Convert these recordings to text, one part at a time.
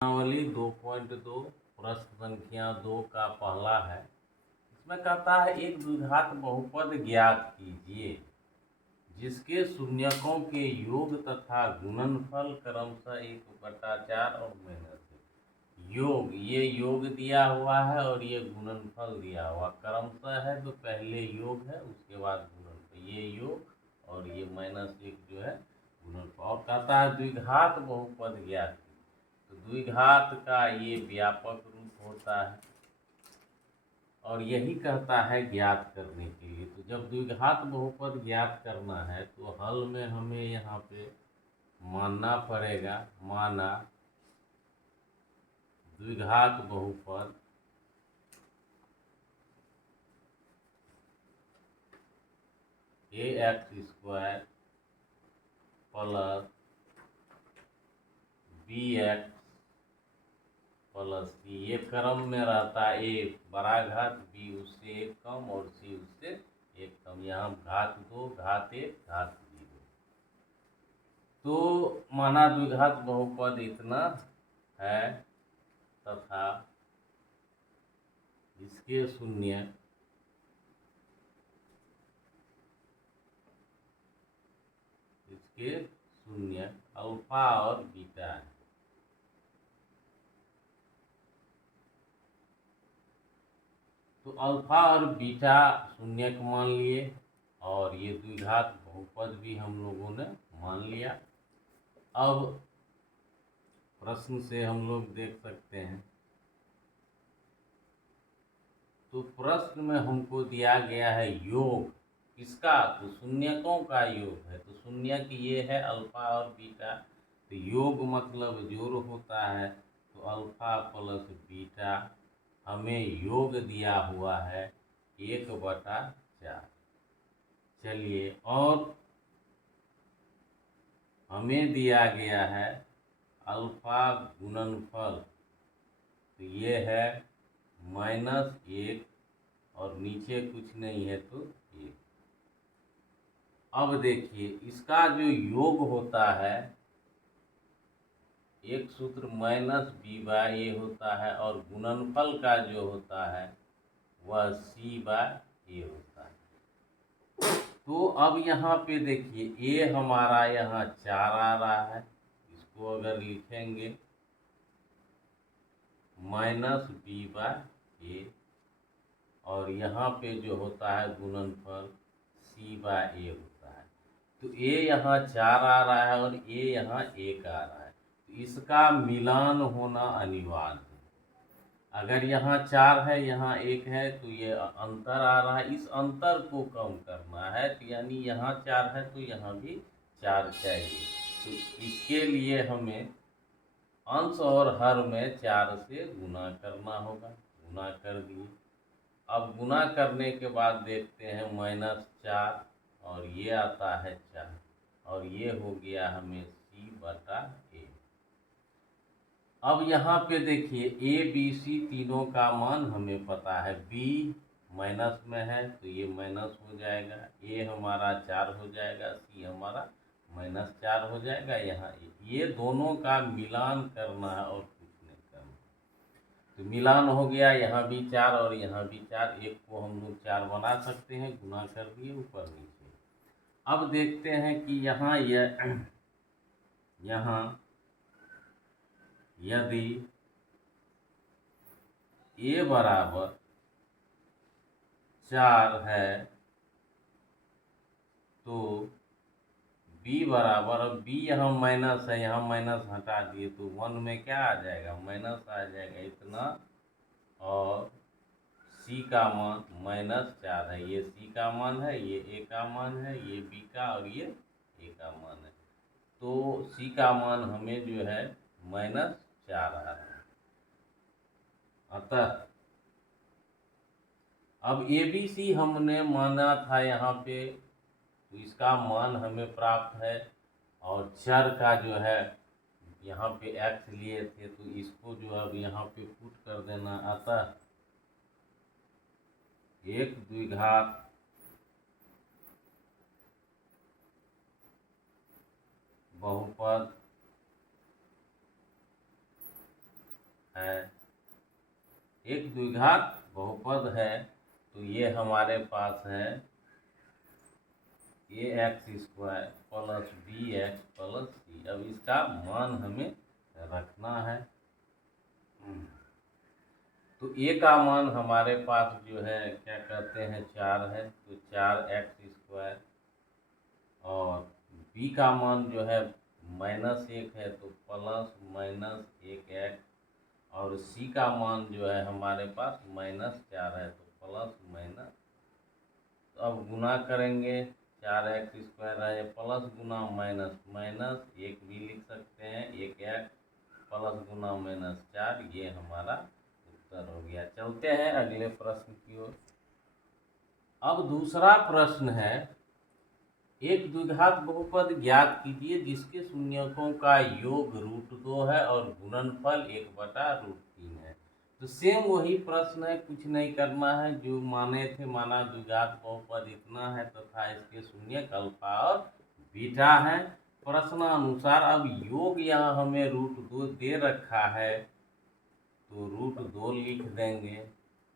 प्रश्नावली 2.2 प्रश्न संख्या 2 का पहला है। इसमें कहता है एक द्विघात बहुपद ज्ञात कीजिए जिसके शून्यकों के योग तथा गुणनफल क्रमशः 1/4 और -1। योग, ये योग दिया हुआ है और ये गुणनफल दिया हुआ क्रमशः है, तो पहले योग है उसके बाद गुणनफल, ये योग और ये -1 जो है गुणनफल। और कहता है द्विघात बहुपद ज्ञात, तो द्विघात का ये व्यापक रूप होता है और यही कहता है ज्ञात करने के लिए। तो जब द्विघात बहुपद ज्ञात करना है तो हल में हमें यहाँ पे मानना पड़ेगा, माना द्विघात बहुपद ax² plus bx plus c, ये क्रम में रहता है a बड़ा घात, b उससे एक कम और c उससे एक कम। यहाँ घात 2 घात 1 घात 0। तो माना द्विघात बहुपद इतना है तथा इसके शून्य अल्फा और बीटा है। तो अल्फा और बीटा शून्यक मान लिए और ये द्विघात बहुपद भी हम लोगों ने मान लिया। अब प्रश्न से हम लोग देख सकते हैं, तो प्रश्न में हमको दिया गया है योग किसका, तो शून्यकों का योग है। तो शून्यक ये है अल्फा और बीटा, तो योग मतलब जोड़ होता है, तो अल्फा प्लस बीटा हमें योग दिया हुआ है 1/4। चलिए, और हमें दिया गया है अल्फा गुणनफल, तो ये है -1 और नीचे कुछ नहीं है तो 1। अब देखिए इसका जो योग होता है, एक सूत्र -b/a होता है और गुणनफल का जो होता है वह c/a होता है। तो अब यहाँ पे देखिए a हमारा यहाँ 4 आ रहा है, इसको अगर लिखेंगे -b/a और यहाँ पे जो होता है गुणनफल c/a होता है। तो a यहाँ 4 आ रहा है और a यहाँ 1 आ रहा है, तो इसका मिलान होना अनिवार्य है। अगर यहाँ 4 है यहाँ 1 है तो ये अंतर आ रहा है, इस अंतर को कम करना है, तो यानी यहाँ 4 है तो यहाँ भी 4 चाहिए। तो इसके लिए हमें अंश और हर में 4 से गुना करना होगा। गुना कर दिए। अब गुना करने के बाद देखते हैं -4 और ये आता है 4 और ये हो गया हमें c/a। अब यहाँ पे देखिए a b c तीनों का मान हमें पता है, b माइनस में है तो ये माइनस हो जाएगा, a हमारा 4 हो जाएगा, c हमारा -4 हो जाएगा। यहाँ ये दोनों का मिलान करना है और कुछ नहीं करना। तो मिलान हो गया, यहाँ भी 4 और यहाँ भी 4, एक को हम लोग 4 बना सकते हैं, गुना कर दिए ऊपर नीचे। अब देखते हैं कि यहाँ यदि a बराबर 4 है तो b बराबर, अब b यहाँ माइनस है, यहाँ माइनस हटा दिए तो 1 में क्या आ जाएगा, माइनस आ जाएगा इतना, और c का मान -4 है, ये c का मान है, ये a का मान है, ये b का और ये a का मान है। तो c का मान हमें जो है -4 आ रहा है। अतः अब ABC हमने माना था यहाँ पे, तो इसका मान हमें प्राप्त है, और चर का जो है यहाँ पे x लिए थे तो इसको जो अब यहाँ पे पुट कर देना। अतः एक द्विघात बहुपद है, एक द्विघात बहुपद है, तो ये हमारे पास है ax² plus bx plus c। अब इसका मान हमें रखना है। तो a का मान हमारे पास जो है क्या कहते हैं 4 है, तो 4x² और b का मान जो है -1 है, तो प्लस -1x और c का मान जो है हमारे पास -4 है, तो प्लस माइनस। तो अब गुना करेंगे 4x² है, प्लस गुना माइनस, -1 भी लिख सकते हैं, 1x प्लस गुना -4, ये हमारा उत्तर हो गया। चलते हैं अगले प्रश्न की ओर। अब दूसरा प्रश्न है, एक द्विघात बहुपद ज्ञात कीजिए जिसके शून्यकों का योग √2 है और गुणनफल 1/√3 है। तो सेम वही प्रश्न है, कुछ नहीं करना है, जो माने थे, माना द्विघात बहुपद इतना है तथा इसके शून्यक अल्फा और बीटा है। प्रश्नानुसार अब योग यहाँ हमें √2 दे रखा है, तो √2 लिख देंगे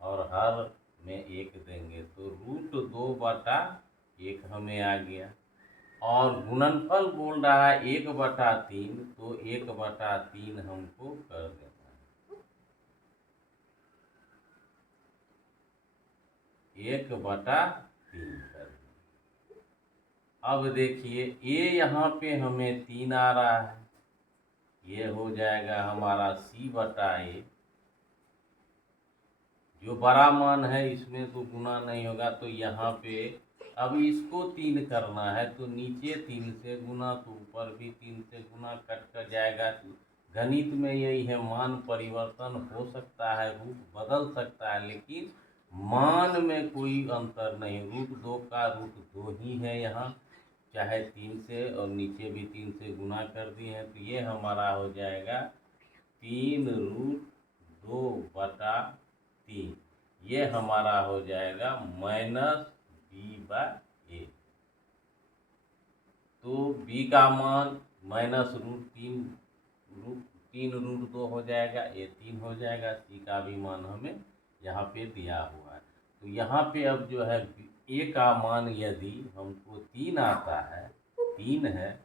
और हर में 1 देंगे, तो √2/1 हमें आ गया। और गुणनफल बोल रहा है 1/3, तो 1/3 हमको कर देना है, 1/3 कर दें। अब देखिए ये यहाँ पे हमें 3 आ रहा है, ये हो जाएगा हमारा c/a। जो बड़ा मान है इसमें तो गुना नहीं होगा, तो यहाँ पे अब इसको 3 करना है, तो नीचे 3 से गुना, तो ऊपर भी 3 से गुना, कट कर जाएगा। गणित में यही है, मान परिवर्तन हो सकता है, रूप बदल सकता है, लेकिन मान में कोई अंतर नहीं। √2 का √2 ही है यहाँ, चाहे 3 से, और नीचे भी 3 से गुना कर दिए हैं, तो ये हमारा हो जाएगा 3√2/3। ये हमारा हो जाएगा -b/a। तो b का मान -√3√2 हो जाएगा, ये 3 हो जाएगा। c का भी मान हमें यहाँ पे दिया हुआ है, तो यहाँ पे अब जो है a का मान यदि हमको 3 आता है, 3 है,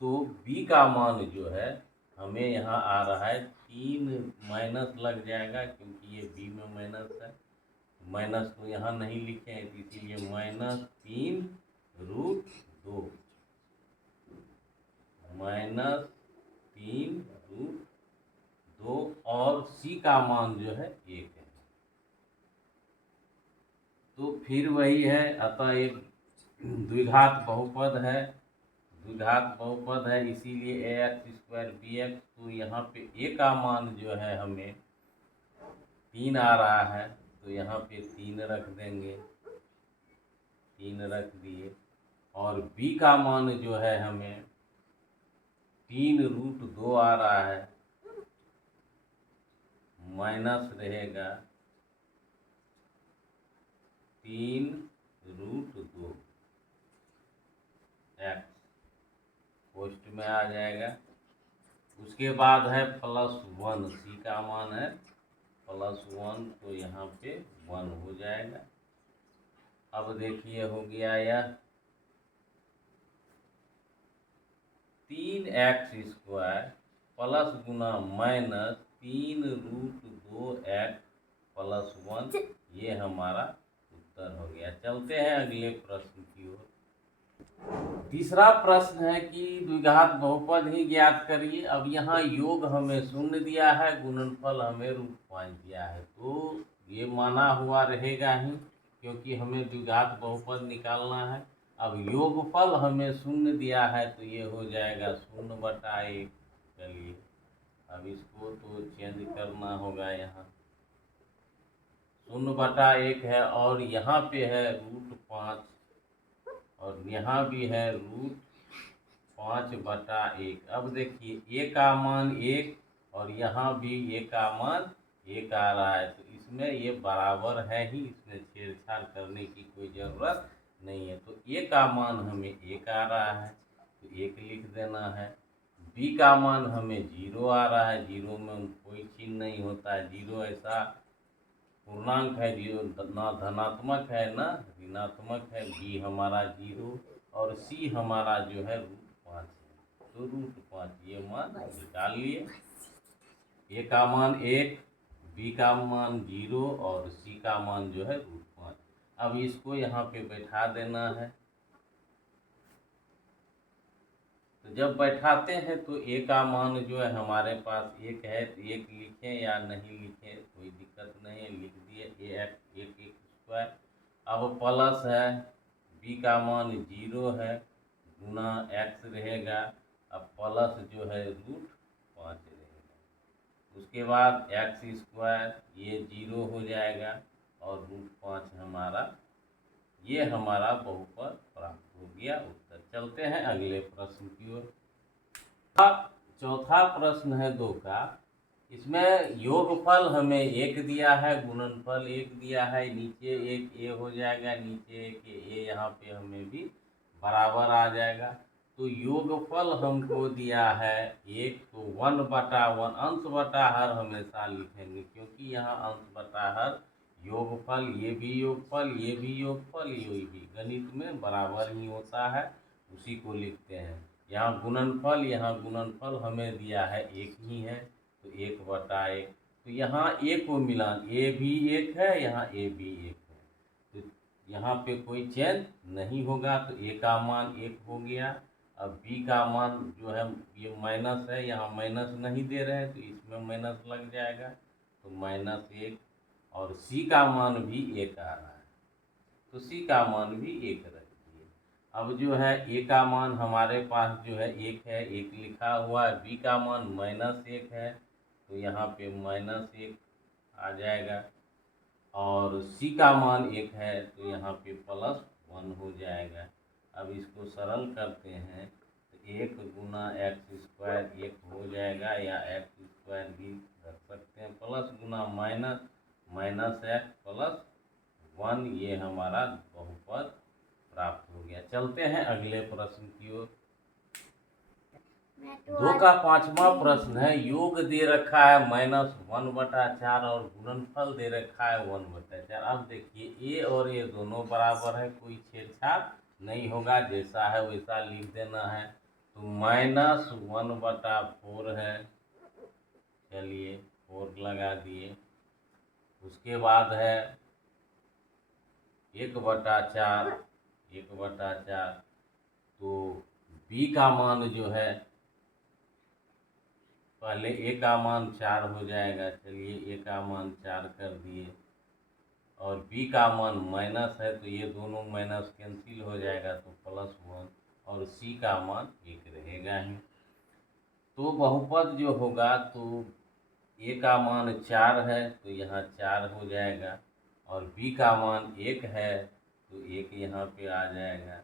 तो b का मान जो है हमें यहाँ आ रहा है 3, माइनस लग जाएगा क्योंकि ये b में माइनस है, माइनस तो यहाँ नहीं लिखे हैं, इसीलिए -3√2 -3√2 और c का मान जो है 1 है। तो फिर वही है, अतः एक द्विघात बहुपद है, द्विघात बहुपद है, इसीलिए ax² bx। तो यहाँ पे a का मान जो है हमें 3 आ रहा है, तो यहाँ पे 3 रख देंगे, 3 रख दिए। और b का मान जो है हमें 3√2 आ रहा है, माइनस रहेगा 3√2 x, पोस्ट में आ जाएगा। उसके बाद है +1, c का मान है +1, तो यहाँ पे 1 हो जाएगा। अब देखिए हो गया यह 3x² प्लस गुना माइनस 3√2x प्लस 1, ये हमारा उत्तर हो गया। चलते हैं अगले प्रश्न की ओर। तीसरा प्रश्न है कि द्विघात बहुपद ही ज्ञात करिए। अब यहाँ योग हमें 0 दिया है, गुणनफल हमें √5 दिया है, तो ये माना हुआ रहेगा ही, क्योंकि हमें द्विघात बहुपद निकालना है। अब योगफल हमें 0 दिया है, तो ये हो जाएगा 0/1। चलिए अब इसको तो चेंज करना होगा, यहाँ 0/1 है और यहाँ पे है √5 और यहाँ भी है √5/1। अब देखिए a का मान 1 और यहाँ भी a का मान 1 आ रहा है, तो इसमें ये बराबर है ही, इसमें छेड़छाड़ करने की कोई ज़रूरत नहीं है। तो a का मान हमें 1 आ रहा है, तो 1 लिख देना है। बी का मान हमें 0 आ रहा है, 0 में कोई चिन्ह नहीं होता है, 0 ऐसा पूर्णांक है, 0 ना धनात्मक है ना ऋणात्मक है, बी हमारा 0 और सी हमारा जो है √5 है। तो √5 ये मान निकाल लिए। ए का मान 1, बी का मान 0 और सी का मान जो है √5। अब इसको यहाँ पे बैठा देना है। तो जब बैठाते हैं तो ए का मान जो है हमारे पास 1 है, तो 1 लिखें या नहीं लिखें कोई दिक्कत नहीं है, लिख दिए एक स्क्वायर। अब प्लस है, बी का मान 0 है, गुना x रहेगा, अब प्लस जो है √5 रहेगा। उसके बाद x² ये 0 हो जाएगा और √5 हमारा, ये हमारा बहुपद प्राप्त हो गया उत्तर। चलते हैं अगले प्रश्न की ओर। चौथा प्रश्न है 2 का। इसमें योगफल हमें 1 दिया है, गुणनफल 1 दिया है, नीचे एक ए हो जाएगा, नीचे एक ए, यहाँ पे हमें भी बराबर आ जाएगा। तो योगफल हमको दिया है 1, तो 1/1 अंश बटा हर हमेशा लिखेंगे, क्योंकि यहाँ अंश बटा हर योगफल, ये भी योगफल, ये भी योगफल, ये भी गणित में बराबर ही होता है, उसी को लिखते हैं। यहाँ गुणनफल हमें दिया है 1 ही है, तो 1/1। तो यहाँ ए को मिलान, ए भी 1 है, यहाँ ए भी 1 है, तो यहाँ पे कोई चेंज नहीं होगा, तो ए का मान 1 हो गया। अब बी का मान जो है ये माइनस है, यहाँ माइनस नहीं दे रहे हैं तो इसमें माइनस लग जाएगा, तो -1। और सी का मान भी 1 आ रहा है, तो सी का मान भी 1 रख दिए। अब जो है ए का मान हमारे पास जो है 1 है, 1 लिखा हुआ है, बी का मान -1 है, तो यहाँ पे -1 आ जाएगा, और सी का मान 1 है, तो यहाँ पे +1 हो जाएगा। अब इसको सरल करते हैं, तो 1 गुना x² 1 हो जाएगा, या x² भी रख सकते हैं, प्लस गुना माइनस -x +1, ये हमारा बहुपद प्राप्त हो गया। चलते हैं अगले प्रश्न की ओर। 2 का 5वां प्रश्न है, योग दे रखा है -1/4 और गुणनफल दे रखा है 1/4। अब देखिए ए और ए दोनों बराबर है, कोई छेड़छाड़ नहीं होगा, जैसा है वैसा लिख देना है। तो -1/4 है, चलिए 4 लगा दिए। उसके बाद है 1/4, तो बी का मान जो है, पहले ए का मान 4 हो जाएगा, चलिए ए का मान 4 कर दिए, और बी का मान माइनस है, तो ये दोनों माइनस कैंसिल हो जाएगा, तो +1, और सी का मान 1 रहेगा ही। तो बहुपद जो होगा, तो ए का मान 4 है, तो यहाँ 4 हो जाएगा, और बी का मान 1 है, तो 1 यहाँ पे आ जाएगा,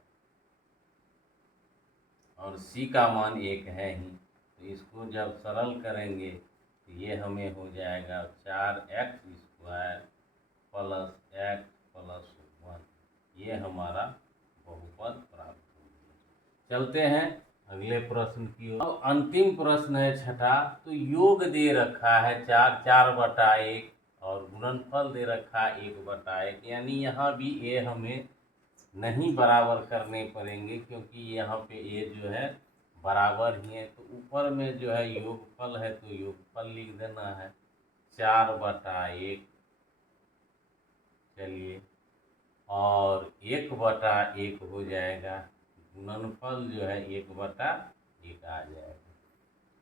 और सी का मान 1 है ही, तो इसको जब सरल करेंगे तो ये हमें हो जाएगा 4x² + x + 1, ये हमारा बहुपद प्राप्त हो गया। चलते हैं अगले प्रश्न की ओर। अब अंतिम प्रश्न है 6ठा। तो योग दे रखा है 4/1 और गुणनफल दे रखा है 1/1, यानी यहाँ भी ए हमें नहीं बराबर करने पड़ेंगे, क्योंकि यहाँ पे ए जो है बराबर ही है। तो ऊपर में जो है योगफल है, तो योगफल लिख देना है 4/1, चलिए, और 1/1 हो जाएगा, गुणनफल जो है 1/1 आ जाएगा।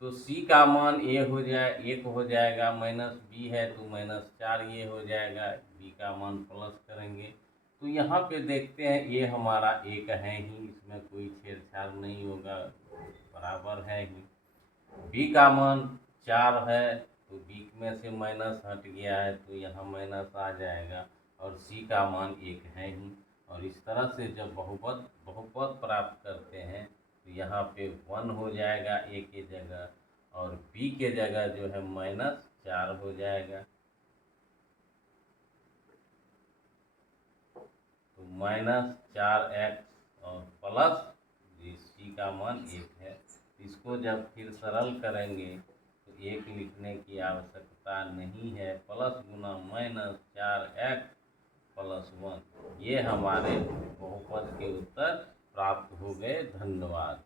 तो सी का मान ए हो जाए 1 हो जाएगा, माइनस बी है तो -4 ये हो जाएगा, बी का मान प्लस करेंगे। तो यहाँ पे देखते हैं ये हमारा 1 है ही, इसमें कोई छेड़छाड़ नहीं होगा, बराबर है ही। बी का मान 4 है, तो बी में से माइनस हट गया है, तो यहाँ माइनस आ जाएगा, और सी का मान 1 है ही। और इस तरह से जब बहुपद प्राप्त करते हैं, तो यहाँ पे 1 हो जाएगा ए के जगह, और बी के जगह जो है -4 हो जाएगा, तो -4x और प्लस सी का मान 1 है, इसको जब फिर सरल करेंगे तो 1 लिखने की आवश्यकता नहीं है, प्लस गुना माइनस 4x प्लस 1, ये हमारे बहुपद के उत्तर प्राप्त हो गए। धन्यवाद।